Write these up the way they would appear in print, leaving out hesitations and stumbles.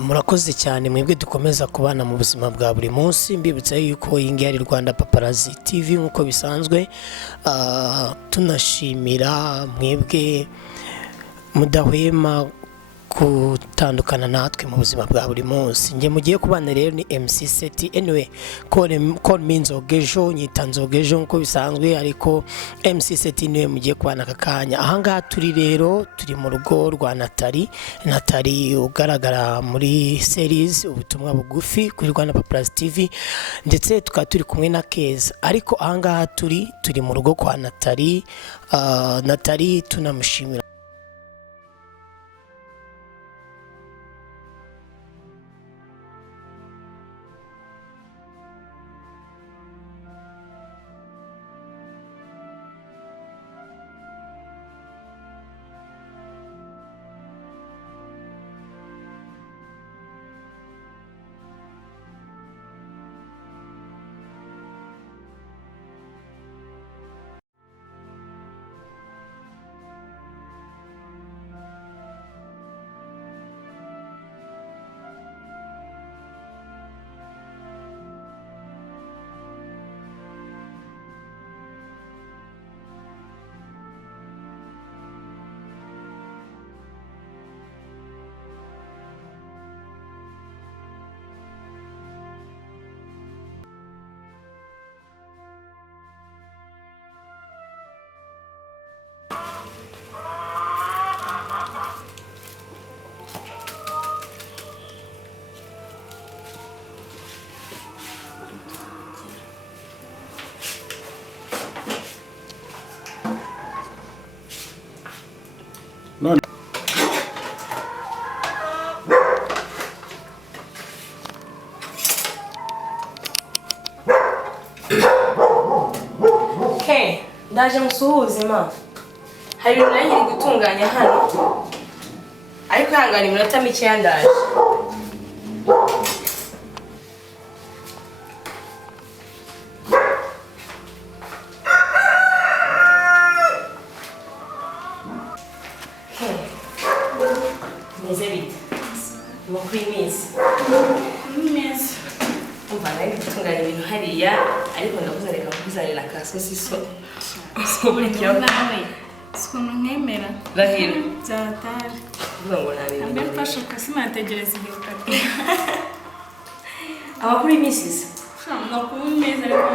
Murakoze cyane mwebwe dukomeza kubana mu buzima bwa buri munsi, mbibutsa yuko iyi ngiyi ari Rwanda Paparazzi TV nk'uko bisanzwe. Tunashimira mwebwe mudahwema gutandukana natwe mu buzima bwa buri munsi. Nge mugiye kubana rero ni MC Seti. Anyway, call me Nzogejo, nyita Nzogejo nk'uko bisanzwe, ariko MC Seti niwe mugiye kubana aka kanya. Ahangaha turi rero turi mu rugo rwa Natali ugaragara muri series ubutumwa bugufi kuri Rwanda Paparazzi TV, ndetse tukaba turi kumwe na Keza. Ariko ahangaha turi mu rugo kwa Natali tunamushimira. None ndaje musuhuze ma. Hari ibintu nari nkiri gutunganya hano, ariko ihangane iminota mike yandaje. Meze bite? Mukuri misi? Misi. Umva nari gutunganya ibintu hariya, ariko ndakuzareka kukuzanira ka sosiso. Soburi cyo nawe. Sikuno nkemera. Rahira. Zatari. Ngo nari. Ambe mfasha kasima yategereza igihe ukati. Abakuri misi. Nakuri mezi ariko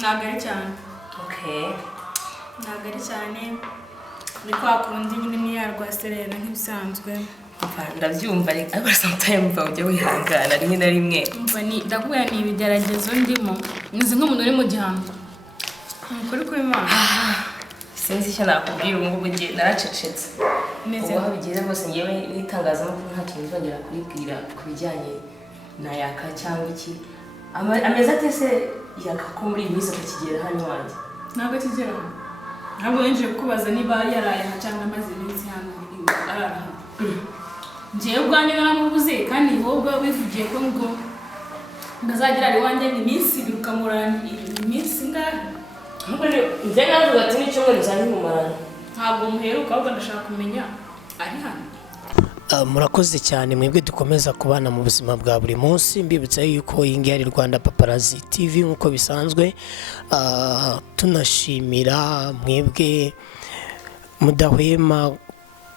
nagari cyane. Okay. Nagari cyane. Ni kwa kundi nyine ni yarwa serena nk'ibisanzwe. Ndabyumva ariko sometimes ujya wihangana rimwe na rimwe. Umva ni ndakubwira ni ibigeragezo ndimo. Nizi nk'umuntu uri mu gihano. Ukuri kuri Imana. Sinzi icyo nakubwira ubu ngubu ngiye naracecetse. Meze aho bigeze hose ngiye n'itangazamakuru nta kintu nzongera kuribwira ku bijyanye na yaka cyangwa iki. Ameze ate se yaka ko muri iyi minsi atakigera hano iwanjye? ntabwo kigera hano. Ntabwo yinjiye kubaza niba yaraye aha cyangwa amaze iminsi hano arara hano. Ngiye ubwanjye naramubuze kandi wowe wivugiye ko ngo ndazagira ari wanjye ni iminsi birukamurana iminsi ngahe. Njye navuga ati n'icyumweru uzanye mu marana. Ntabwo muheruka ahubwo ndashaka kumenya ari hano. Murakoze cyane mwebwe dukomeza kubana mu buzima bwa buri munsi, mbibutsa yuko iyi ngiyi ari Rwanda Paparazzi TV nk'uko bisanzwe. Tunashimira mwebwe mudahwema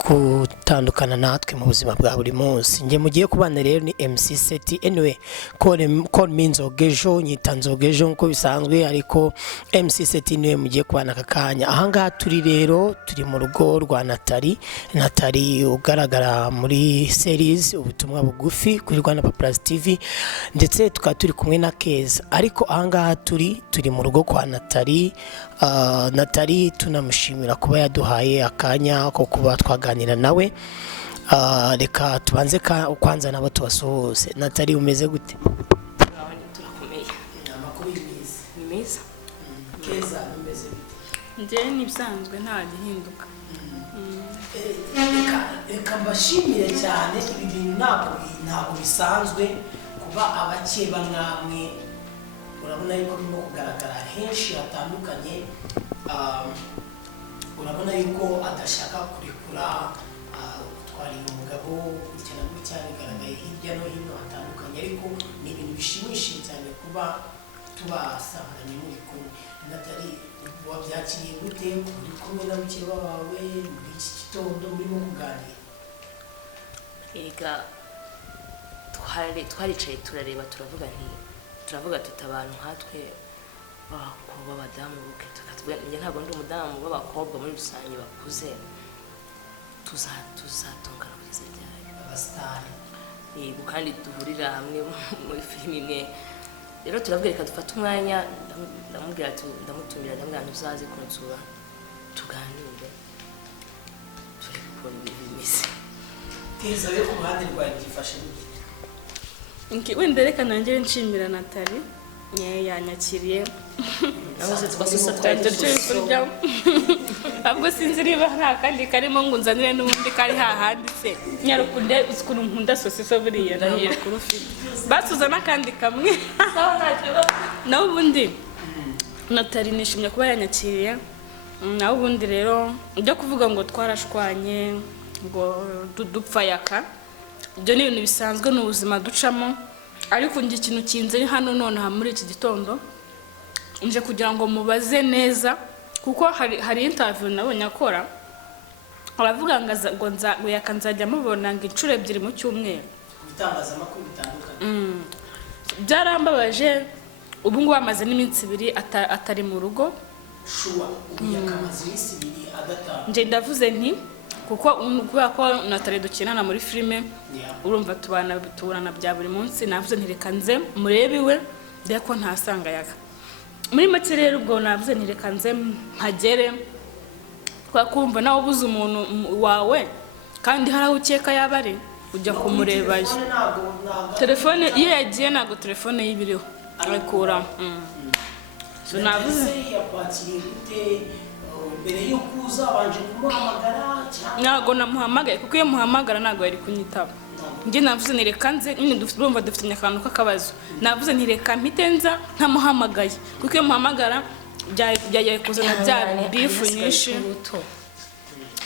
gutandukana natwe mu buzima bwa buri munsi. Nge mugiye kubana rero ni MC Seti. Anyway, call me Nzogejo, nyita Nzogejo nk'uko bisanzwe, ariko MC Seti niwe mugiye kubana aka kanya. Ahangaha turi rero turi mu rugo rwa Natali ugaragara muri series ubutumwa bugufi kuri Rwanda Paparazzi TV, ndetse tukaba turi kumwe na Keza. Ariko ahangaha turi mu rugo kwa Natali tunamushimira kuba yaduhaye akanya ko kuba twaganira nawe. Reka tubanze kwanza nabo tubasuhuze. Natali umeze gute? Turakomeye. Amakuru y'imizi. Ni meza. Keza umeze gute? Njye nibisanzwe nta gihinduka. Reka mbashimire cyane, ibi bintu ntabwo bisanzwe kuba abakeba namwe. Urabona yuko birimo kugaragara henshi hatandukanye. Urabona yuko adashaka kurekura gutwarira umugabo umugabo gutya na gutya bigaragaye hirya no hino hatandukanye ariko ni ibintu bishimishije cyane kuba tubasanganye muri kumwe. Natali, wabyakiriye gute uri kumwe na mukeba wawe muri iki gitondo murimo kuganira? Ega twaricaye turareba turavuga tuti abantu nkatwe b'abadamu buke njye ntabwo ndi umudamu w'abakobwa muri rusange bakuze tuzatongana ku izina ryayo abasitari. Yego kandi duhurira hamwe muri filime imwe. Rero turabwira reka dufate umwanya ndamutumira ndamubwira uzaze kunsura tuganire turebe ukuntu ibintu bimeze. Keza yo ku ruhande rwawe byifashe gute? Wenda reka nanjye nshimira Natali yanyakiriye nabuze twasusa twajya ahubwo sinzi niba nta kandi karimo ngo nzanire n'ubundi kari hahanditse nyarukunde ukuntu nkunda sosiso buriya nahiye kurufite basuza n'akandi kamwe naho ubundi Natali nishimye kuba yanyakiriye. Naho ubundi rero ujya kuvuga ngo twarashwanye ngo dupfa yaka, ibyo ni ibintu bisanzwe n'ubuzima ducamo, ariko njye ikintu kinze hano none muri iki gitondo nje kugira ngo mubaze neza kuko hari interview nabonye akora aravuga ngo yaka nzajya mubona ngo inshuro 2 mu cyumweru bitangazamakuru bitandukanye. Byarambabaje ubu ngubu amaze n'iminsi 2 atari mu rugo. Shuwa ubu yakamaze iminsi 2 adataha. Nje ndavuze nti kuko kubera ko Natali dukinana muri filime urumva tubana bya buri munsi, navuze ntireka nze murebe iwe ndeko ntasanga yaka muri make. Rero ubwo navuze ntireka nze mpagere kwa kumva nawe ubuze umuntu wawe kandi hari aho ukeka yabari ujya kumurebayo. Telefone iyo yagiye ntabwo telefone y'ibiriho akuramo. So navuze yakwakiriye gute mbere yo kuza abanje kumuhamagara cyangwa? Ntabwo namuhamagaye kuko iyo muhamagara ntabwo yari kunyitaba. Njye navuze ntireka nze nyine urumva dufite akantu k'akabazo. Navuze ntireka mpite nza ntamuhamagaye kuko iyo muhamagara byagiye kuzana bya bifu nyinshi.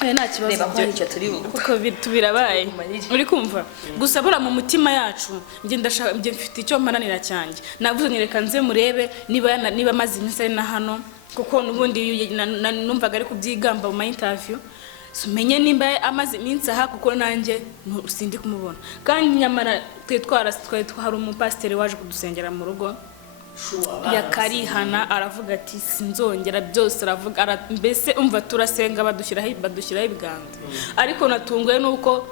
Nta kibazo kuko tubirabaye uri kumva gusa bura mu mutima yacu njye mfite icyo mpananira cyanjye. Navuze ntireka nze murebe niba amaze iminsi ari na hano kuko nubundi numvaga ari kubyigamba mu interview sumenye nimba amaze iminsi aha kuko nanjye sindi kumubona. Kandi nyamara hari umupasiteri waje kudusengera mu rugo yakarihana aravuga ati sinzongera byose aravuga mbese umva turasenga badushyiraho ibiganza. Ariko natunguye nuko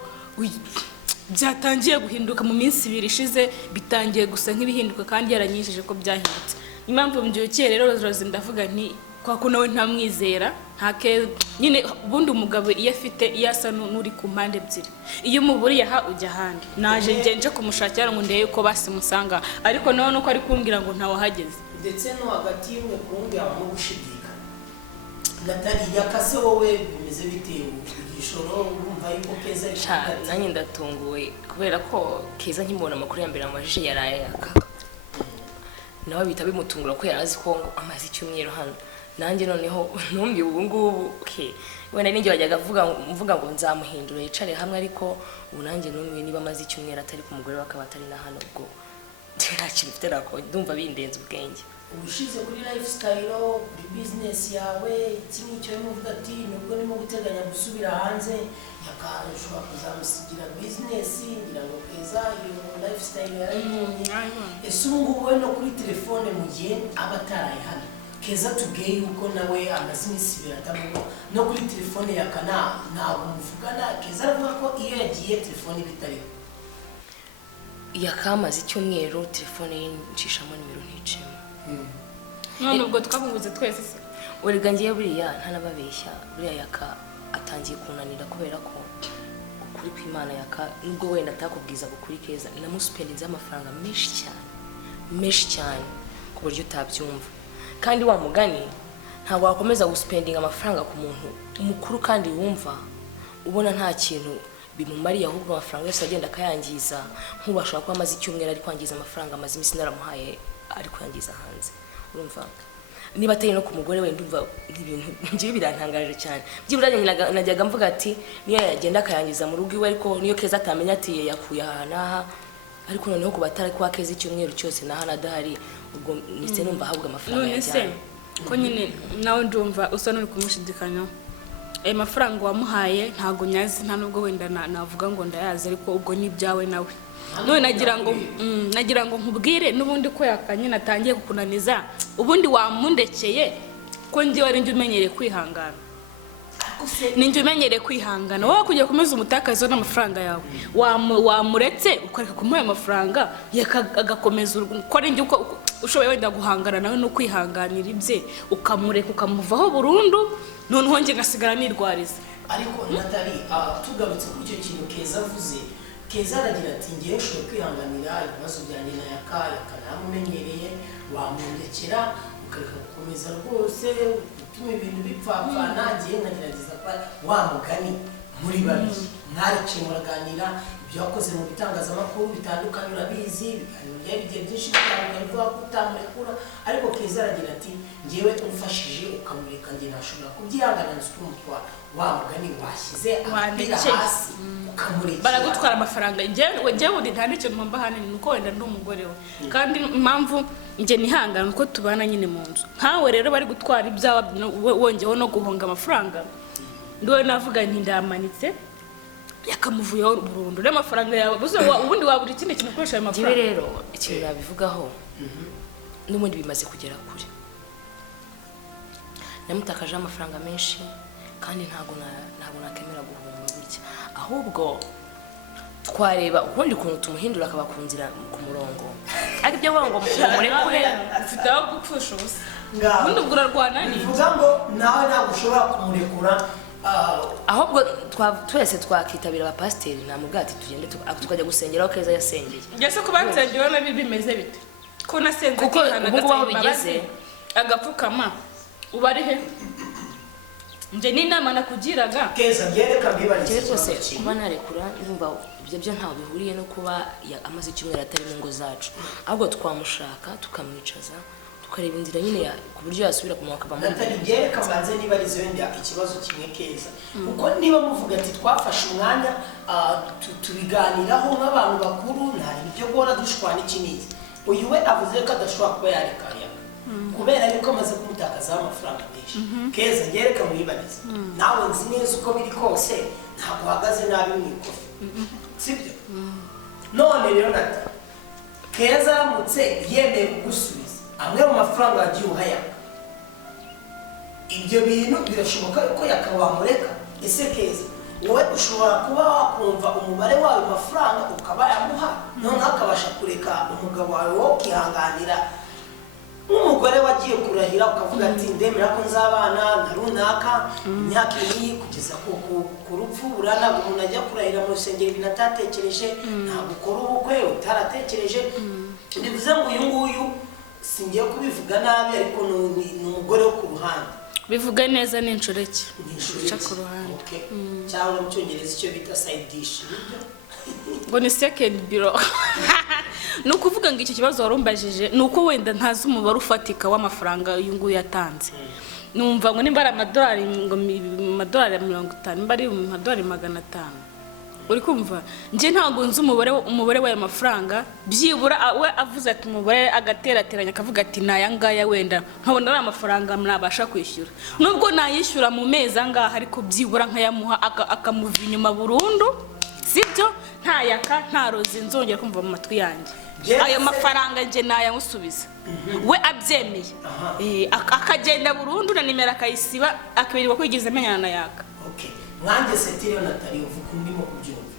byatangiye guhinduka mu minsi 2 ishize bitangiye gusa nk'ibihinduka kandi yaranyishije ko byahindutse. Impamvu mbyukiye rero Rose ndavuga nti kwa ko nawe ntamwizera ntake nyine ubundi umugabo iyo afite iyasa n'uri ku mpande 2 iyo umuburiye aha ujya handi naje ngenje kumushakira ngo ndeye ko basimusanga ariko nawe nuko ari kumbwira ngo ntawe hageze ndetse no hagati y'umwe kurundi abantu gushidika. Natali yakase wowe bimeze bitewe igishoro urumva yuko Keza ari nanjye ndatunguwe kubera ko Keza nkimubona amakuru ya mbere amajije yaraye yaka nawe bita bimutungura ko yarazi ko amazi icyumweru hano. Nanjye noneho ntumbi ubu ngubu wenda ninjye wajyaga mvuga ngo nzamuhindura yicare hamwe, ariko ubu nanjye numwe niba amazi icyumweru atari ku mugore wakaba atari na hano ubwo nta kintu mfite nako ndumva bindenze ubwenge. Ubushize kuri lifestyle kuri business yawe kimwe cyo muvuga ati nubwo nimo guteganya gusubira hanze yakashobora kuzamusigira business ngira ngo Keza iyo lifestyle yarayibonye. Ese ubu wowe no kuri telefone mu gihe abataraye hano Keza tubwiye yuko nawe amaze iminsi 2 atamuno no kuri telefone yakana ntabwo muvugana. Keza aravuga ko iyo yagiye telefone bitariho yakamaze icyumweru telefone y'inshishamo nimero nticemo. none ubwo twabubuze twese se urega ngiye buriya ntanababeshya buriya yaka atangiye kunanira kubera ko ukuri kw'Imana yaka nubwo wenda atakubwiza gukuri Keza namuspendinze amafaranga menshi cyane ku buryo utabyumva. Kandi wa mugani ntabwo wakomeza guspendinga amafaranga ku muntu umukuru kandi wumva ubona nta kintu bimumariye ahubwo amafaranga yose agenda akayangiza. Nk'ubashaka ko amaze icyumweru ari kwangiza amafaranga amaze iminsi naramuhaye ari kwangiza hanze urumva. niba atari no ku mugore we ndumva ibintu ngiye birantangaje cyane byibura najyaga mvuga ati niyo yagenda akayangiza mu rugo iwe ariko niyo Keza atamenya ati yakuye aha naha ariko noneho kuba atari kwa Keza icyumweru cyose naha nadahari ubwo ndetse numva ahabwa amafaranga yajyanye ko nyine nawe ndumva usa n'uri kumushidikanya ayo mafaranga wamuhaye ntago nyazi nta nubwo wenda navuga ngo ndayazi ariko ubwo ni ibyawe nawe none nagira ngo nkubwire n'ubundi ko yakanye natangiye kukunaniza ubundi wamundekeye ko ngiye wari njye umenyereye kwihangana ninjye umenyereye kwihangana wowe kujya kumeza umutakazo n'amafaranga yawe wamuretse ukareka kumuha amafaranga agakomeza uko ari njye uko ushoboye wenda guhangana nawe no kwihanganira ibye ukamureka ukamuvaho burundu noneho njye ngasigara nirwariza ariko Nathalie tugarutse kuri icyo kintu Keza avuze Keza aragira ati ngiye nshobora kwihanganira ibibazo byanjye na Yaka naramumenyereye wamundekera ukareka gukomeza rwose utuma ibintu bipfapfana ngiye nkagerageza wa mugani muri babiri mwaricaye muraganira ibyo wakoze mu bitangazamakuru bitandukanye urabizi bigiye byinshi bitandukanye bivuga ko utamurekura ariko Keza aragira ati ngewe umfashije ukamureka njye ntashobora kubyihangana nz'umutwara wa mugani washyize amapira hasi ukamureka baragutwara amafaranga njyewe undi nta n'ikintu mpamva hanini nuko wenda ndi umugore we kandi impamvu njye nihangana uko tubana nyine mu nzu nkawe rero bari gutwara ibyawe wongeyeho no guhonga amafaranga ndiwe navuga nti ndamanitse yakamuvuyeho burundu n'amafaranga yawe ubundi wabura ikindi kintu ukoresha ayo mafaranga rero ikintu nabivugaho n'ubundi bimaze kugera kure namutakaje amafaranga menshi kandi ntabwo nakemera guhunga gutya ahubwo twareba ukundi kuntu tumuhindura akaba ku nzira ku murongo ariko ibyo ngo murekure ufite aho gupfusha ubusa ubundi ubwo urarwana ni bivuga ngo nawe ntabwo ushobora kumurekura ahubwo twese twakitabira abapasiteri namubwira ati tugende tukajya gusengera aho Keza yasengeye ngese ko bansengera nabi bimeze bite ko nasenze kuko ubwo aho bigeze agapfukama ubari he nje n'inama nakugiraga Keza byereka mbibarize rwose kuba narekura ndumva ibyo byo ntaho bihuriye no kuba amaze icyumweru atari mu ngo zacu ahubwo twamushaka tukamwicaza tukareba inzira nyine ku buryo yasubira ku mwaka bamwe Nathalie byereka mbanze nibarize wenda ikibazo kimwe Keza kuko niba muvuga ati twafashe umwanya tubiganiraho nk'abantu bakuru nta ibyo gora dushwana ikinizi uyu we avuze ko adashobora kuba yareka kubera yuko amaze kumutakazaho amafaranga menshi Keza byereka mwibarize nawe nzi neza uko biri kose ntabwo uhagaze nabi mu ikofi sibyo none rero Nathalie Keza aramutse yemeye kugusubiza amwe mu mafaranga yagiye uhayaka ibyo bintu birashoboka ko yakawamureka ese Keza wowe ushobora kuba wakumva umubare wawe mafaranga ukaba yamuha none akabasha kureka umugabo wawe wo kihanganira nk'umugore wagiye kurahira ukavuga ati ndemera ko nzabana na runaka imyaka iyi kugeza ku rupfu burana umuntu ajya kurahira mu rusengero ibintu atatekereje ntabwo ukora ubukwe utaratekereje bivuze ngo uyu nguyu singiye kubivuga nabi ariko ni umugore wo ku ruhande bivuga neza ni inshoreke uca ku ruhande cyangwa mu cyongereza icyo bita side dish ngo ni second bureau ni ukuvuga ngo icyo kibazo warumbajije ni uko wenda ntazi umubare ufatika w'amafaranga uyu nguyu yatanze numva ngo nimba ari amadolari ngo amadolari 50 nimba ari amadolari 500 uri kumva nje ntago nzi umubare w'aya mafaranga byibura we avuze ati umubare agaterateranya akavuga ati nayangaya wenda nkabona ari amafaranga mnabasha kwishyura nubwo nayishyura mu mezi angaha ariko byibura nkayamuha akamuva inyuma burundu sibyo nta yaka nta rozi nzongera kumva mu matwi yanjye ayo mafaranga nje nayamusubiza we abyemeye akagenda burundu na nimero akayisiba akabirirwa kwigiza menyana na yaka mwanjye Setiriyo Nathalie uvuga ndimo kubyumva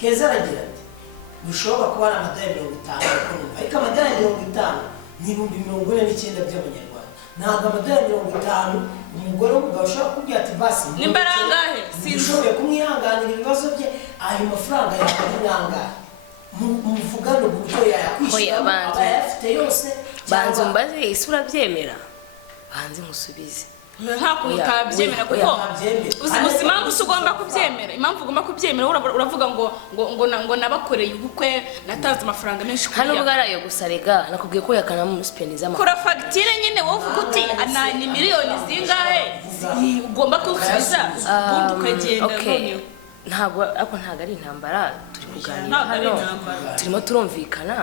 Keza aragira ati bishobora kuba ari amadolari 50 ariko amadolari 50 ni 49 by'abanyarwanda ntabwo amadolari 50 umugore w'umugabo ushobora kubwira ati basi nimbarangahe sinshobora kumwihanganira ibibazo bye ayo mafaranga yakari nangahe muvugana uburyo yakwishyura abayafite yose banze umbaze isura byemera banze musubize ntabwo utabyemera kuko uzi impamvu ugomba kubyemera, impamvu ugomba kubyemera uravuga ngo nabakoreye ubukwe natanze amafaranga menshi hano ubwo arayo gusa rega nakubwiye ko yakana mu spend z'amafaranga kora fagitire nyine wowe uvuga uti ni miliyoni zingahe ugomba kuzuza ubundi ukagenda noneho ntabwo ari intambara turi kuganira hano turimo turumvikana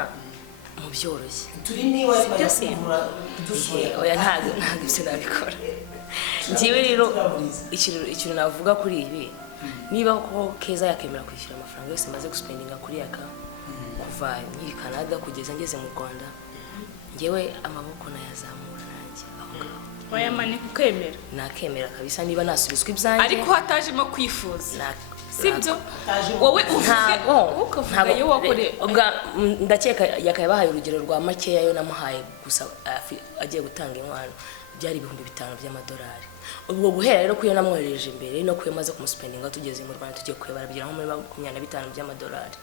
mu byoroshye turi niba oya ntabwo ibyo nabikora njyewe rero ikintu navuga kuri ibi niba ko Keza yakemera kwishyura amafaranga yose maze guspendinga kuri yaka kuva muri Canada kugeza ngeze mu Rwanda njyewe amaboko nayazamura nanjye oya mani kukemera nakemera kabisa niba nasubizwa ibyanjye ariko hatajemo kwifuza sibyo wowe ukavuga yo wakore ndakeka yakabahaye urugero rwa makeya yo namuhaye gusa agiye gutanga inkwano byari $5,000 by'amadolari ubwo guhera rero kuyo namwohereje imbere no kuyo maze kumuspendinga tugeze mu Rwanda tugiye kwebara bigira nko muri $25 by'amadolari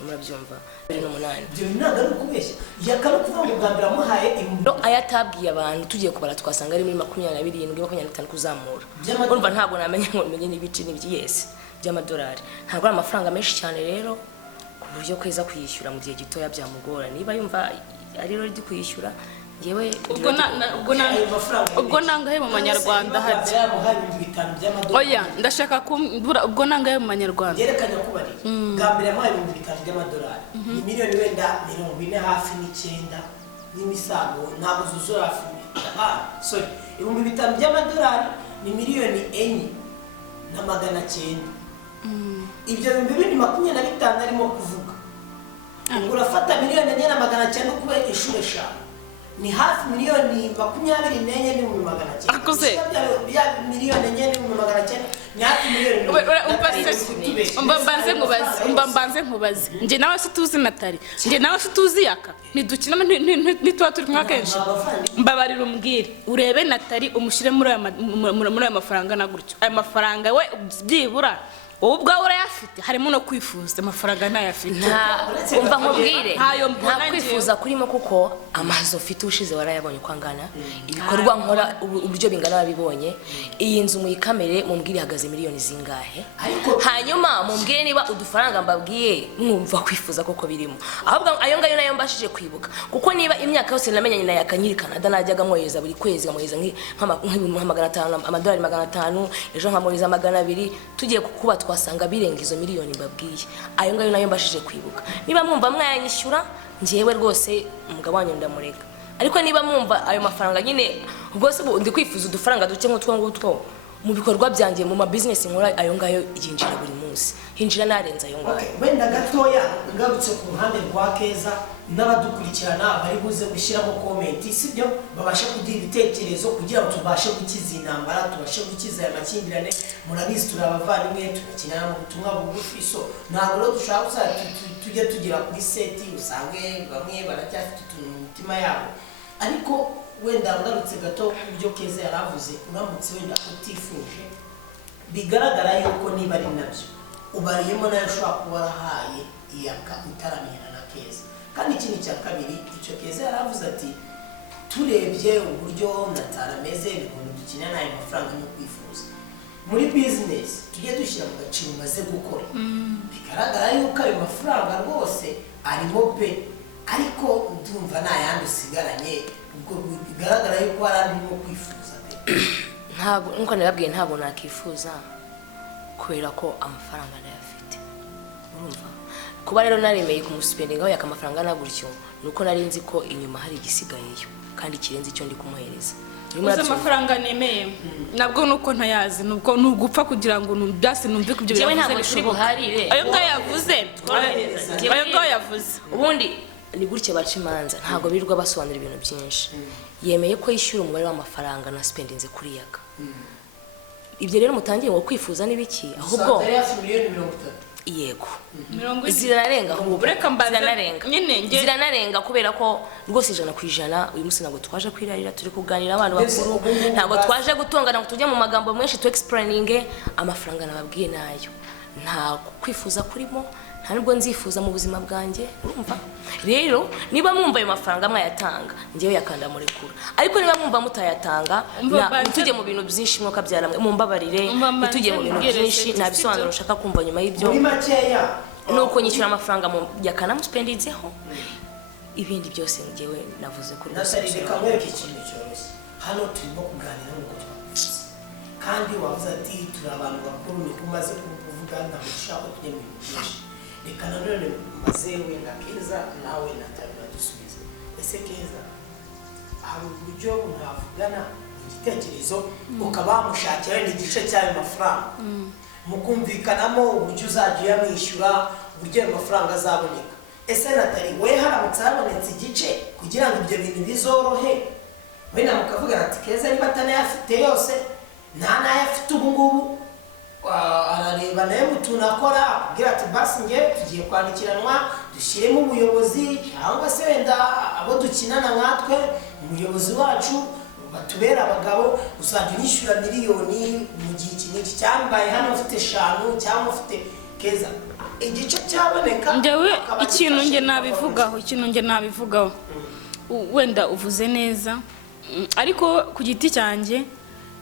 murabyumva 2008 ibyo ntabwo ari ukubeshya yakara kuvuga ngo bwambira muhaye ayatabwiye abantu tugiye kubara twasanga ari muri 27 25 kuzamura urumva ntabwo namenye ngo menye n'ibici n'ibiki yes by'amadolari ntabwo ari amafaranga menshi cyane rero ku buryo kweza kuyishyura mu gihe gitoya byamugora niba yumva ari rero kuyishyura yewe ubwo nangahe mu manyarwanda haje oya ndashaka ubwo nangahe mu manyarwanda yerekanye ko bari bwambira muhaye $5,000 by'amadolari ni miliyoni wenda 40 hafi n'9 n'imisago ntabwo zuzura hafi sorry $5,000 by'amadolari ni miliyoni 4,900 ibyo 2025 arimo kuvuga ngo urafata miliyoni 4,900 kuba inshuro 5 ni hafi miliyoni 24,900 akuze ya miliyoni 4,900 ni hafi miliyoni mbanze nkubaze nje nawe tuzi Natali nje nawe tuzi yaka nidukina nitwa turi kumwe kenshi mbabarira umbwire urebe Natali umushire muri aya mafaranga na gutyo aya mafaranga we byibura wowe ubwawe urayafite harimo no kwifuza amafaranga ntayafite umva nkubwire nta kwifuza kurimo kuko amazo ufite ushize warayabonye kwangana ibikorwa nkora uburyo bingana babibonye iyi nzu mu ikamere mumbwire ihagaze miliyoni zingahe hanyuma mumbwire niba udufaranga mbabwiye mwumva kwifuza koko birimo ahubwo ayo ngayo nayo mbashije kwibuka kuko niba imyaka yose namenyanye na yakanyiri Canada najyaga mwohereza buri kwezi nkamwohereza $500 amadolari 500 ejo nkamwohereza 200 tugiye kukuba twasanga birenga izo miliyoni mbabwiye ayo ngayo nayo mbashije kwibuka niba mwumva mwayanyishyura njyewe rwose umugabo wanyu ndamureka ariko niba mwumva ayo mafaranga nyine rwose ndi kwifuza udufaranga duke nk'utwo ngutwo mu bikorwa byanjye mu business nkora ayo ngayo yinjira buri munsi hinjira narenza ayo ngayo wenda gatoya ngarutse ku ruhande rwa Keza n'abadukurikirana bari buze gushyiramo comment sibyo babashe kugira ibitekerezo kugira ngo tubashe gukiza intambara tubashe gukiza aya makimbirane murabizi turabavandimwe tugakinana mu butumwa bugufi so ntabwo rero dushaka tujye tugira kuri seti usange bamwe baracyafite utuntu mu mitima yabo ariko wenda ngarutse gato kubyo Keza yaravuze uramutse wenda utifuje bigaragara yuko niba ari nabyo ubariyemo nayo ushobora kuba warahaye iyaka utaramira na Keza kandi ikindi cya kabiri icyo Keza yaravuze ati turebye uburyo natarameze ibintu dukinana n'ayo mafaranga no kwifuza muri business tujye dushyira mu gaciro maze gukora bigaragara yuko ayo mafaranga rwose arimo pe ariko ndumva nta yandi usigaranye ubwo bigaragara yuko hari andi no kwifuza pe ntabwo nkuko nababwiye ntabwo nakifuza kubera ko amafaranga nayafite urumva kuba rero naremeye kumuspendinga yaka amafaranga na gutyo nuko nari nzi ko inyuma hari igisigayeyo kandi kirenze icyo ndi kumuhereza uza amafaranga nemeye nabwo nuko ntayazi nubwo nugupfa kugira ngo nubyase numve kubyo biravuze bishoboka ayo ngayo yavuze ubundi ni gutya baca imanza ntabwo birirwa basobanura ibintu byinshi yemeye ko yishyura umubare w'amafaranga na spendinze kuri yaka ibyo rero mutangiye ngo kwifuza n'ibiki ahubwo yego zirarenga ahubwo zirarenga kubera ko rwose 100% uyu munsi ntabwo twaje kwirarira turi kuganira abantu bakuru ntabwo twaje gutongana ngo tujye mu magambo menshi to explaining amafaranga nababwiye nayo nta kwifuza kurimo, nta nubwo nzifuza mu buzima bwanjye, urumva rero niba mwumva ayo mafaranga mwayatanga ngewe yakanda murekura, ariko niba mwumva mutayatanga tujye mu bintu byinshi mwuka byaramwe mumbabarire, tujye mu bintu byinshi nta bisobanuro ushaka kumva nyuma y'ibyo muri makeya nuko nyishyura amafaranga yakanamuspendinzeho ibindi byose ngewe navuze kuri reka mwereke ikintu cyoroshye hano turimo kuganira nk'uko twavuze kandi wavuze ati turi abantu bakuru niko umaze kuvuga ntabwo dushaka tujya mu bintu byinshi, reka nanone maze wenda Keza nawe natabira dusubize. Ese Keza hari uburyo mwavugana igitekerezo ukaba wamushakira n'igice cy'ayo mafaranga mukumvikanamo uburyo uzajya uyamwishyura, uburyo ayo mafaranga azaboneka? Ese Natali we haramutse habonetse igice kugira ngo ibyo bintu bizorohe wenda mukavuga ati Keza niba atanayafite yose nta nayafite ubu ngubu arareba nayo mutuntu akora kugira ati basi nge tugiye kwandikiranwa dushyiremo ubuyobozi cyangwa se wenda abo dukinana nkatwe umuyobozi wacu batubera abagabo uzajya unyishyura miliyoni mu gihe iki n'iki, cyambaye hano ufite 5 cyangwa ufite Keza igice cyaboneka. Njyewe ikintu nge nabivugaho wenda uvuze neza, ariko ku giti cyanjye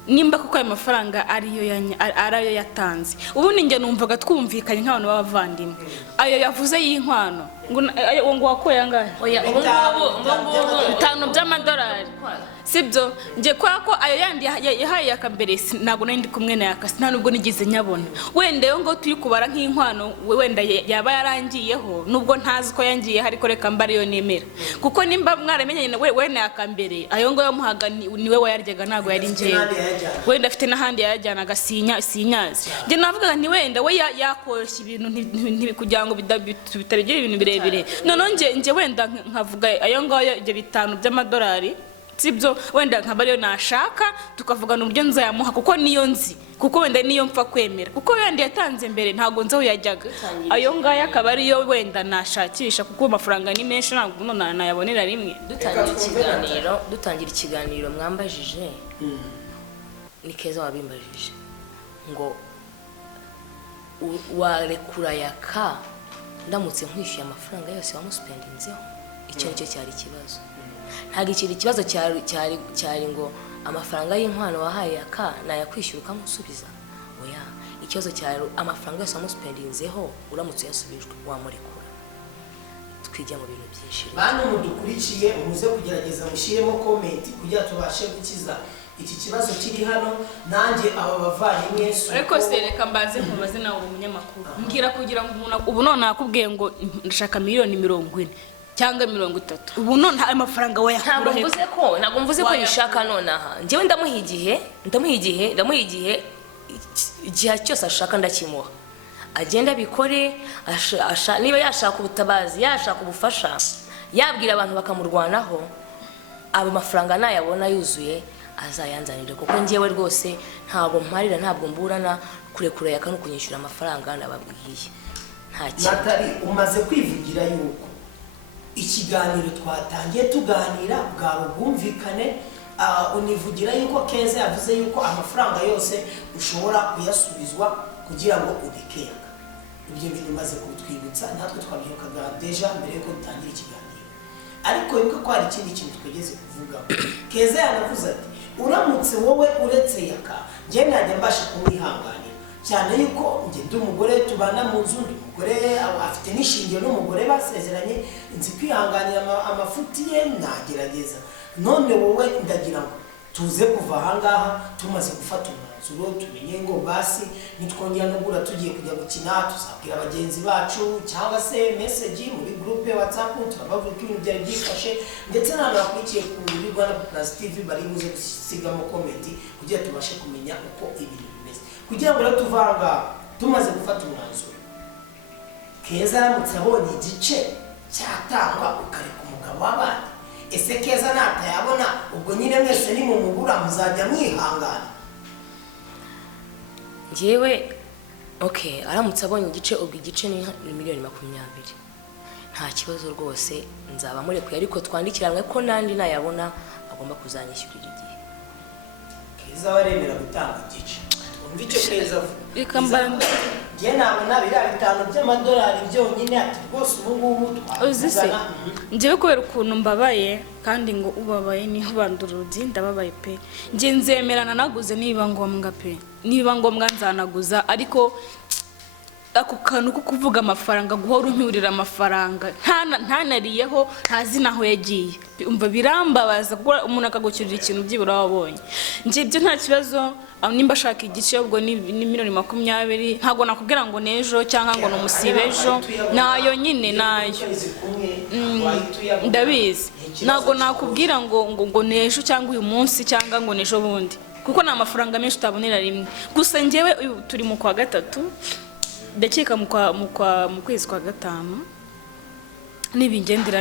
nimba kuko ayo mafaranga ariyo yatanze, ubundi njye numvaga twumvikanye nk'abantu b'abavandimwe. Ayo yavuze y'inkwano ngo wakoye angahe? oya ubu 5 by'amadolari sibyo? Nje kwako ayo yandi yahaye yakambere ntago nari ndi kumwe na yakasi, nta nubwo nigeze nyabona. Wenda yo ngo turi kubara nk'inkwano wenda yaba yarangiyeho, nubwo ntazi ko yangiye ariko reka mbare yo nemera, kuko nimba mwaramenyanye we na yakambere ayo ngo yamuhaga niwe wayaryaga ntago yari ngewe, wenda afite n'ahandi yajyanaga sinyazi. Nje navuga nti wenda we yakoshya ibintu kugira ngo bitabigire ibintu birebire. None nje wenda nkavuga ayo ngayo ibyo 5 by'amadolari sibyo, wenda nkaba ariyo nashaka tukavugana uburyo nzayamuha, kuko niyo nzi, kuko wenda niyo mpfa kwemera, kuko yandi yatanze mbere ntago nzaho yajyaga. Ayo ngaya akaba ariyo wenda nashakisha, kuko amafaranga ni menshi ntabwo none nayabonera rimwe. Dutangira ikiganiro mwambajije ni Keza wabimbajije ngo warekura yaka ndamutse nkwishyuye amafaranga yose wamuspendinzeho. Icyo nicyo cyari ikibazo, ntabwo ikindi kibazo cyari ngo amafaranga y'inkwano wahaye yaka nayakwishyura ukamusubiza. Oya, ikibazo cyari amafaranga yose wamuspendinzeho uramutse yasubijwe wamurekura. Twijya mu bintu byinshi. Bantu mudukurikiye muze kugerageza mushyiremo comment kugira tubashe gukiza iki kibazo kiri hano. Nanjye aba bavandimwe ariko sereka mbaze nkubaze nawe umunyamakuru mbwira kugira ngo umuntu ubu none nakubwiye ngo ndashaka miliyoni 40 cyangwa 30, ubu none amafaranga wayakura he? Ntabwo mvuze ko yishaka nonaha. Njyewe ndamuha igihe cyose ashaka ndakimuha, agenda bikore. Niba yashaka ubutabazi, yashaka ubufasha, yabwira abantu bakamurwanaho, abo mafaranga nayabona yuzuye azayanzanire, kuko njyewe rwose ntabwo mparira, ntabwo mburana kurekura yakano kunyishyura amafaranga nababwiye. Nta kintu. Natali umaze kwivugira yuko ikiganiro twatangiye tuganira bwa rubumvikane, univugira yuko Keza yavuze yuko amafaranga yose ushobora kuyasubizwa kugira ngo ubikeka. Ibyo bintu maze kutwibutsa natwe twabyukaga deja mbere yuko dutangira ikiganiro, ariko yuko ko hari ikindi kintu twegeze kuvuga. Keza yanavuze ati uramutse wowe uretse yaka njye najya mbasha kumwihanganira, cyane yuko njye ndi umugore tubana mu nzu, ndi umugore afite n'ishingiro n'umugore basezeranye, nzi kwihanganira amafuti ye nagerageza. None wowe ndagira ngo tuze kuva ahangaha tumaze gufata umwanzuro, tumenye ngo basi nitwongera no gura tugiye kujya gukina tuzabwira abagenzi bacu cyangwa se message muri group ya WhatsApp turabavuga ibintu byari byifashe, ndetse n'abantu bakurikiye kuri Rwanda Plus TV bari buze gusigamo comment kugira tubashe kumenya uko ibintu bimeze, kugira ngo rero tuvanga tumaze gufata umwanzuro. Keza aramutse abonye igice cyatangwa ukareka umugabo w'abandi, ese Keza natayabona ubwo nyine mwese ni mu mubura muzajya mwihangana? Njyewe aramutse abonye igice, ubwo igice ni miliyoni 20, nta kibazo rwose nzaba murekuye, ariko twandikiranwe ko nandi nayabona agomba kuzanyishyurira igihe. Keza baremera gutanga igice. Umva icyo Keza reka mbanze njye nabona biriya 5 by'amadolari byonyine ati rwose ubu ngubu uzi se njyewe kubera ukuntu mbabaye kandi ngo ubabaye niho bandura urugi ndababaye pe njye nzemerana naguze niba ngombwa pe niba ngombwa nzanaguza ariko ako kantu ko kuvuga amafaranga guhora unyurira amafaranga ntanariyeho ntazi naho yagiye umva birambabaza kuko umuntu akagucyurira ikintu byibura wabonye njye ibyo nta kibazo nimba ashaka igice ubwo ni miliyoni 20 ntago nakubwira ngo nejo cyangwa ngo numusibe ejo nayo nyine nayo ndabizi ntago nakubwira ngo nejo cyangwa uyu munsi cyangwa ngo nejo bundi kuko nta mafaranga menshi utabonera rimwe gusa njyewe turi mu kwa gatatu ndakeka mu kwezi kwa gatanu nibigenda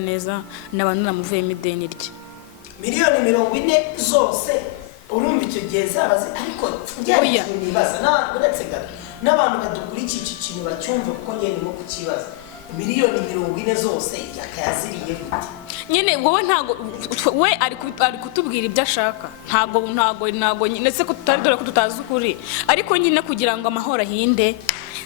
neza nabantu namuvuyemo ideni rye miliyoni 40 zose urumva icyo gihe zabaze ariko njye nibaza n'abantu badukurikiye iki kintu bacyumva kuko njye nimo kukibaza miliyoni 40 zose yakayaziriye gute nyine wowe ntago we ari kutubwira ibyo ashaka ntago nyine se ko tutari dore ko tutazi ukuri ariko nyine kugira ngo amahoro ahinde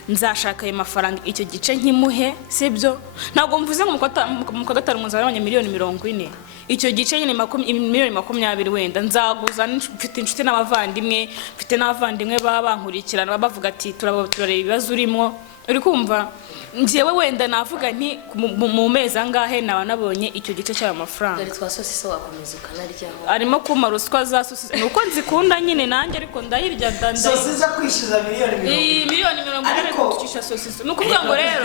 nzashaka ayo mafaranga icyo gice nkimuhe sibyo ntago mvuze ngo mu kwa gatanu muzabanye miliyoni 40 icyo gice nyine miliyoni 20 wenda nzaguza mfite inshuti n'abavandimwe mfite n'abavandimwe bankurikirana bavuga ati turareba ibibazo urimo uri kumva njyewe wenda navuga nti mu mezi angahe naba nabonye icyo gice cy'ayo mafaranga dore twasosise wakomeza ukanaryaho arimo kuma ruswa za sosise nuko nzikunda nyine nanjye ariko ndayirya sosise kwishyuza miliyoni 40 ariko tukisha sosise nukuvuga ngo rero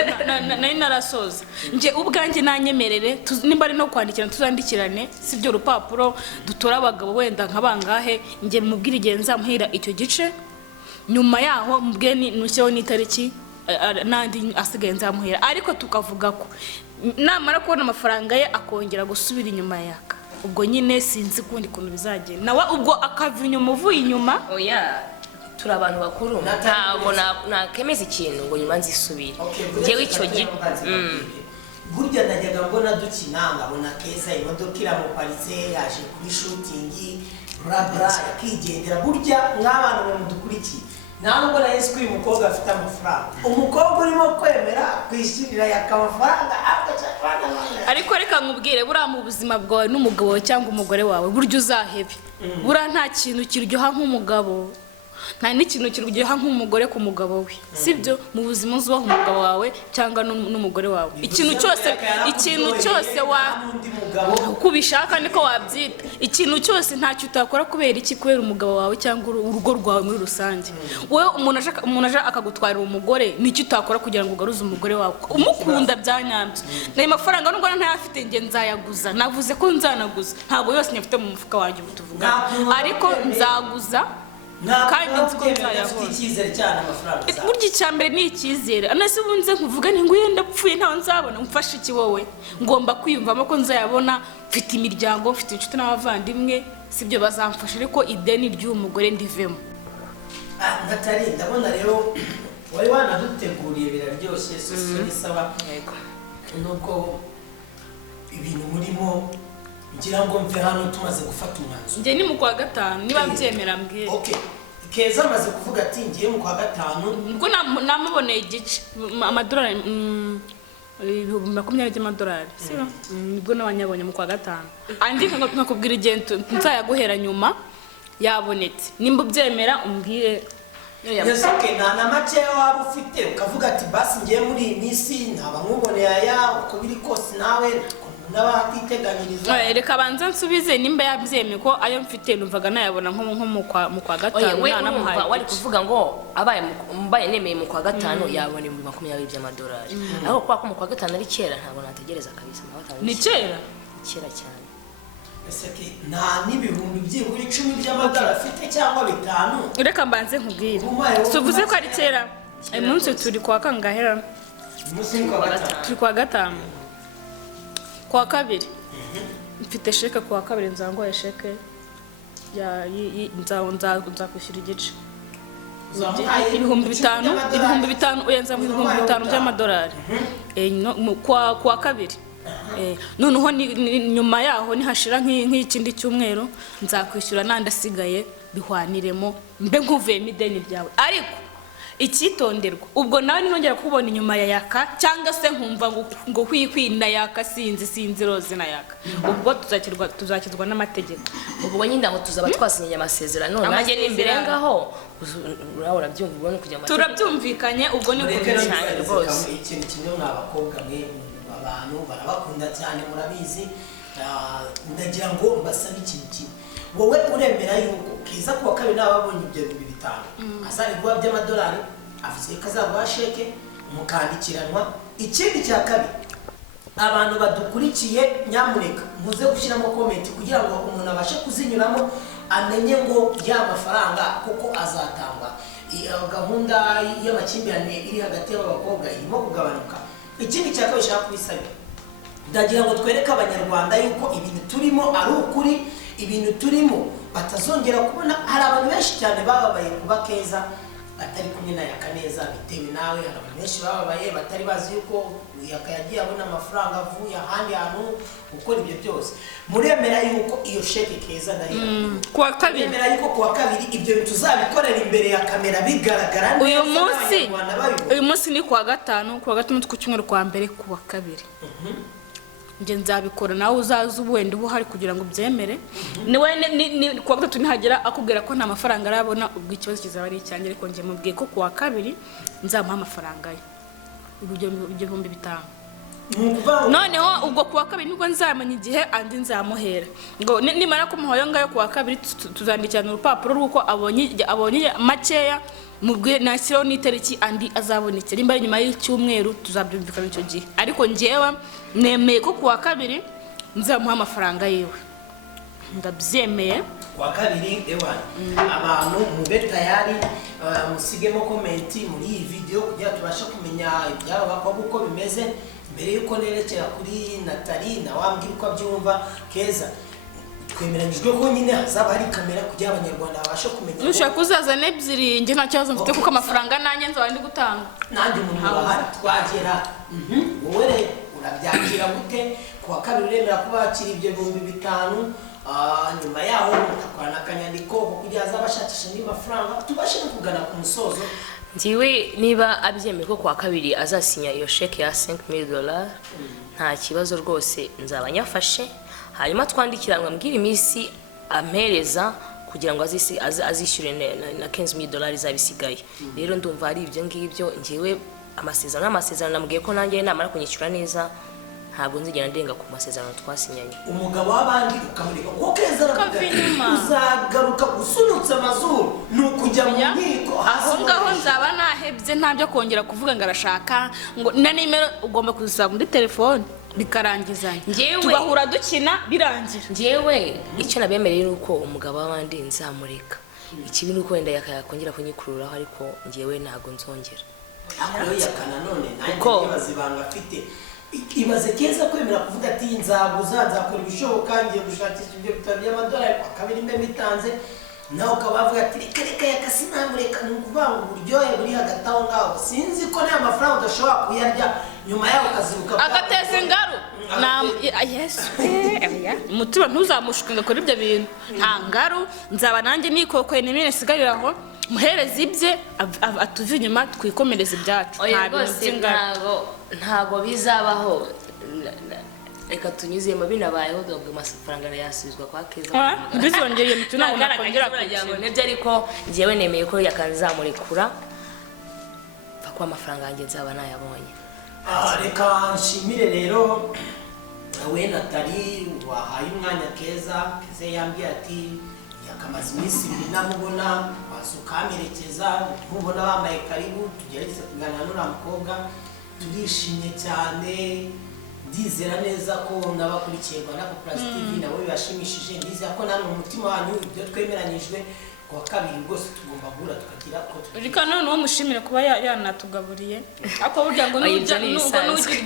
nari narasoza nje ubwanjye nanyemerere nimba ari no kwandikira tuzandikirane sibyo rupapuro dutora abagabo wenda nkabangahe nje mubwira igihe nzamuhira icyo gice nyuma yaho mbwe nusheho n'itariki nandi asigaye nzamuhira ariko tukavuga ko namara kubona amafaranga ye akongera gusubira inyuma yaka ubwo nyine sinzi kundi kuntu bizagenda nawe ubwo akava inyuma uvuye inyuma oya turi abantu bakuru ntago nakemeza ikintu ngo nyuma nzisubire njyewe icyo gihe burya najyaga mbona dukina nkabona Keza imodoka iramuparitse yaje kuri shooting bra yakigendera burya nk'abantu mudukurikiye ntabwo na Yesu uyu mukobwa afite amafaranga umukobwa urimo kwemera kwishyurira yakamafaranga ariko reka nkubwire buriya mu buzima bwawe n'umugabo cyangwa umugore wawe buryo uzahebe buriya nta kintu kiryoha nk'umugabo nta n'ikintu kiryoha nk'umugore ku mugabo we sibyo mu buzima uzubaho umugabo wawe cyangwa n'umugore wawe ikintu cyose uko ubishaka niko wabyita ikintu cyose ntacyo utakora kubera iki kubera umugabo wawe cyangwa urugo rwawe muri rusange wowe umuntu aje akagutwarira umugore nicyo utakora kugira ngo ugaruze umugore wawe umukunda byanyambye nayo mafaranga nubwo ntayafite nge nzayaguza navuze ko nzanaguza ntabwo yose nyafite mu mufuka wanjye ubutuvuga ariko nzaguza kandi nziko nzayabona icyizere cyane amafaranga burya icyambere ni icyizere anase ubunze nkuvuga nti ngo yenda pfuye ntaho nzabona umfashe iki wowe ngomba kwiyumvamo ko nzayabona mfite imiryango mfite inshuti n'abavandimwe sibyo bazamfasha ariko ideni ry'uwo mugore ndivemo Natali ndabona rero wari wanaduteguriye biraryoshye sosiyete isaba nubwo ibintu murimo ngira ngo mve hano tumaze gufata umwanzuro ngiye ni mu kwa gatanu niba mbyemera mbwira okay Keza amaze kuvuga ati ngiye mu kwa gatanu ubwo namuboneye igice amadolari 20 by'amadolari sibyo nibwo nabanyabonye mu kwa gatanu andi nkakubwira igihe nzayaguhera nyuma yabonetse nimba ubyemera umbwire yesoke na make waba ufite ukavuga ati basi ngiye muri iyi minsi ntaba nkuboneye aya uko biri kose nawe n'abakiteganyiriza reka banza nsubize nimba yabyemeye ko ayo mfite numvaga nayabona nko mu kwa gatanu namuhaye wari kuvuga ngo mbaye nemeye mu kwa gatanu yabona 20 by'amadolari aho kwa ko mu kwa gatanu ari kera ntabwo nategereza kabisa ni kera cyane eseke nta n'ibihumbi byibura 10 by'amadolari afite cyangwa 5 reka mbanze nkubwire suvuze ko ari kera umunsi turi kwa kangahera turi kwa gatanu kwa kabiri mfite sheke kwa kabiri nzangoye sheke ya nzakwishyura igice ibihumbi bitanu uyenza mu ibihumbi 5 by'amadolari kwa kabiri noneho nyuma yaho nihashira nk'ikindi cyumweru nzakwishyura nandi asigaye bihwaniremo mbe nkuvuyemo ideni ryawe ariko icyitonderwa ubwo nawe ninongera kubona inyuma ya yaka cyangwa se nkumva ngo hwikwinda yaka sinzi roze na yaka ubwo tuzakirwa n'amategeko ubwo nyine aho tuzaba twasinyanye amasezerano nanjye n'imbere ngaho urabona byumva ubone kujya amategeko turabyumvikanye ubwo ni Mureke cyane rwose. ikintu kimwe mw'abakobwa mwe abantu barabakunda cyane murabizi. Ndagira ngo mbasabe ikintu kimwe, wowe uremera yuko Keza kuwa kabiri nababonye ibyo 5,000 azabiguha by'amadolari, avuze ko azaguha sheke mukandikiranwa. Ikindi cya kabiri, abantu badukurikiye nyamuneka muze gushyiramo comment kugira ngo umuntu abashe kuzinyuramo amenye ngo ya mafaranga kuko azatangwa. Gahunda y'amakimbirane iri hagati y'abakobwa irimo kugabanuka. Ikindi cya kabiri shaka kubisabira, ndagira ngo twereke abanyarwanda yuko ibintu turimo ari ukuri, ibintu turimo batazongera kubona. Hari abantu benshi cyane bababaye kuba Keza atari kumwe na Yaka neza bitewe nawe. Hari abantu benshi bababaye batari bazi yuko Yaka yagiye abona amafaranga avuye ahandi hantu gukora ibyo byose. Muremera yuko iyo sheke Keza ndahira kuwa kabiri, muremera yuko kuwa kabiri ibyo tuzabikorera imbere ya kamera bigaragara neza. uyu munsi ni kuwa gatanu, kuwa gatandatu, ku cyumweru, kwa mbere, kuwa kabiri nge nzabikora, nawe uzaza wenda uba uhari kugira ngo ubyemere. Ni kuwa gatatu nihagera akubwira ko nta mafaranga arabona, ubwo ikibazo kizaba ari icyanjye, ariko nge mubwiye ko kuwa kabiri nzamuha amafaranga ye ibihumbi 5. Noneho ubwo kuwa kabiri nibwo nzamenya igihe andi nzamuhera. Ngo nimara kumuha yo ngayo kuwa kabiri tuzandikirana urupapuro rw'uko abonye makeya, mubwiye nashyiraho n'itariki andi azabonetse. Nimba nyuma y'icyumweru tuzabyumvikana icyo gihe, ariko ngewe nemeye ko kuwa kabiri nzamuha amafaranga yewe, ndabyemeye. Kuwa kabiri abantu mube tayari, musigemo comment muri iyi video kugira tubashe kumenya ibyabo bakobwa uko bimeze. Mbere yuko nerekera kuri Nathalie na wambwira uko abyumva Keza, twemeranyijwe ko nyine hazaba hari kamera kugira abanyarwanda babashe kumenya. Nushaka uzazana ebyiri, nge nta kibazo mfite kuko amafaranga nanjye nzaba ndi gutanga. Nanjye umuntu bahari twagera. Wowe rero urabyakira gute? Kuwa kabiri uremera kuba bakiri ibyo 5,000, nyuma yaho mukakorana akanyandiko kugira azabashakisha n'amafaranga tubashe kugana ku musozo. Ngiwe niba abyemeye ko kuwa kabiri azasinya iyo sheke ya $5,000 nta kibazo rwose, nzaba nyafashe. Hanyuma twandikiranwa mbwira iminsi ampereza kugira ngo azishyure na $15,000 zabisigaye. Rero ndumva ari ibyo ngibyo. Ngiwe amasezerano namubwiye ko nanjye namara kunyishyura neza ntabwo nzigera ndenga ku masezerano twasinyanye. Umugabo w'abandi ukamureka ko Keza uzagaruka gusunutse amazuru nukujya mu nkiko. Aho ngaho nzaba nahebye, ntabyo kongera kuvuga ngo arashaka ngo na nimero ugomba kuzisaba muri telefone bikarangizanya, tugahura dukina birangira. Ngewe icyo nabemereye ni uko umugabo w'abandi nzamureka. Ikibi ni uko wenda yakongera kunyikururaho, ariko ngewe ntabwo nzongera. Aho yakana none nanjye bazibanga afite. Ibaze Keza kwemera kuvuga ati nzakora ibishoboka ngiye gushakisha ibyo $5,000 kwa kabiri mbe bitanze, nawe ukaba wavuga ati reka yakasi namureka. Ni ukuvuga ngo uburyohe buri hagati aho ngaho. Sinzi ko nta mafaranga udashobora kuyarya nyuma yaho ukazibuka agateza ingaru. Umutima ntuzamushuke ngo akore ibyo bintu. Nta ngaru, nzaba nanjye nikokoye n'imene sigarira aho, muhereza ibye atuve inyuma twikomereza ibyacu. Ntago bizabaho. Reka tunyuzemo binabayeho dogwe amafaranga yasubizwa kwa Keza. Bizongeye mitunango nakongera kugira ngo nebyo, ariko ngiyewe nemeye ko yakanzamurekura kwa amafaranga yanjye nzaba nayabonye. Reka nshimire rero we Nathalie wahaye umwanya Keza. Keza yambwiye ati yakamaze iminsi 2 namubona, wasukamerekeza mubona bambaye karibu tugerageza kuganira n'uriya mukobwa. Turishimye cyane, ndizera neza ko n'abakurikiye Rwanda Plus TV nabo bibashimishije. Ndizera ko namwe mu mutima wanyu ibyo twemeranyijwe kuwa kabiri rwose tugomba guhura tukagira ko reka none uwo mushimire kuba yanatugaburiye. Ako burya ngo n'ujya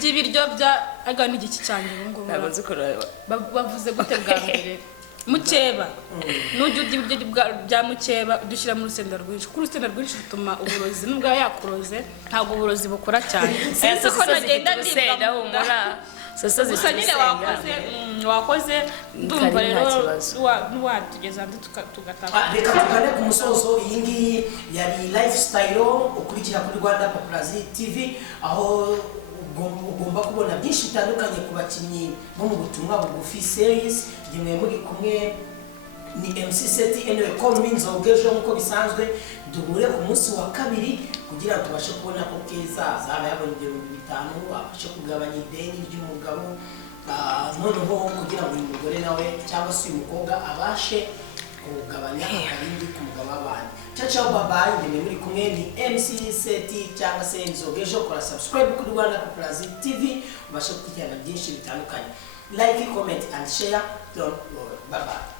ibiryo bya agana igiki cyane ngo bavuze gute bwa mbere mukeba n'ujya ibiryo bya mukeba dushyira mu rusenda rwinshi. Ku rusenda rwinshi rutuma uburozi nubwo yakuroze ntabwo uburozi bukora cyane. Sinzi ko nagenda ndibwa sasa gusa nyine wakoze ndumva rero watugeza tugataka reka tugane ku musozo. Iyi ngiyi yari lifestyle ukurikira kuri Rwanda Paparazzi TV, aho ugomba kubona byinshi bitandukanye ku bakinnyi bo mu butumwa bugufi series. Ngemwe muri kumwe ni MC Seti anyway call me Nzogejo nkuko bisanzwe. Duhure ku munsi wa kabiri kugira ngo tubashe kubona ko Keza azaba yabonye 5,000 abashe kugabanya ideni ry'umugabo, noneho kugira ngo uyu mugore nawe cyangwa se uyu mukobwa abashe kugabanya akarindi ku mugabo w'abandi. Ciao bye bye. Ngemwe muri kumwe ni MC Seti cyangwa se Nzogejo. Kora subscribe kuri Rwanda Paparazzi TV ubashe kugira byinshi bitandukanye. Like, comment and share. Don't worry. Bye bye.